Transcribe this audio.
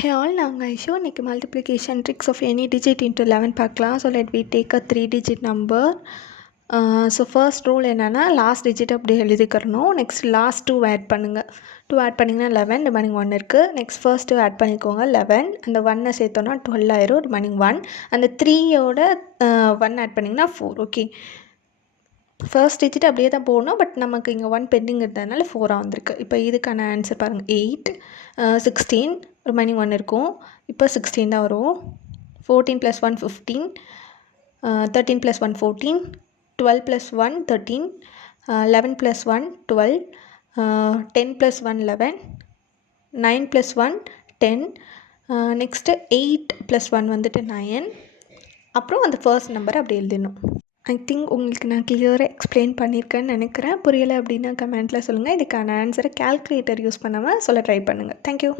Hey all, நாங்கள் ஐஷோ இன்றைக்கி multiplication tricks of any digit into 11 பார்க்கலாம். So let we take a 3 digit number. So first rule என்னென்னா last digit அப்படி எழுதிக்கிறணும். நெக்ஸ்ட் லாஸ்ட் 2 ஆட் பண்ணுங்கள். 2 ஆட் பண்ணிங்கன்னா 11 ரிமைனிங் 1 இருக்குது. நெக்ஸ்ட் ஃபர்ஸ்ட் 2 ஆட் பண்ணிக்கோங்க 11, அந்த 1 சேர்த்தோன்னா 12 ஆயிரும், ரிமைனிங் 1. அந்த 3யோட 1 ஆட் பண்ணிங்கன்னா 4. ஓகே, ஃபர்ஸ்ட் டிஜிட் அப்படியே தான் போகணும், பட் நமக்கு இங்கே 1 பெண்டிங் இருந்ததுனால 4 வந்திருக்கு. இப்போ இதுக்கான ஆன்சர் பாருங்கள், 8, 16, ரிமைனிங் 1 இருக்கும். இப்போ 16 தான் வரும். 14 + 1 15, 13 + 1 14, 12 + 1 13, 11 + 1 12, 10 + 1 11, 9 + 1 10, நெக்ஸ்ட்டு 8 + 1 வந்துட்டு 9. அப்புறம் அந்த ஃபர்ஸ்ட் நம்பரை அப்படி எழுதிடணும். ஐ திங்க் உங்களுக்கு நான் கிளியராக எக்ஸ்பிளைன் பண்ணியிருக்கேன்னு நினைக்கிறேன். புரியலை அப்படின்னா கமெண்ட்டில் சொல்லுங்கள். இதுக்கான ஆன்சரை கால்குலேட்டர் யூஸ் பண்ணாமல் சொல்ல ட்ரை பண்ணுங்கள். தேங்க்யூ.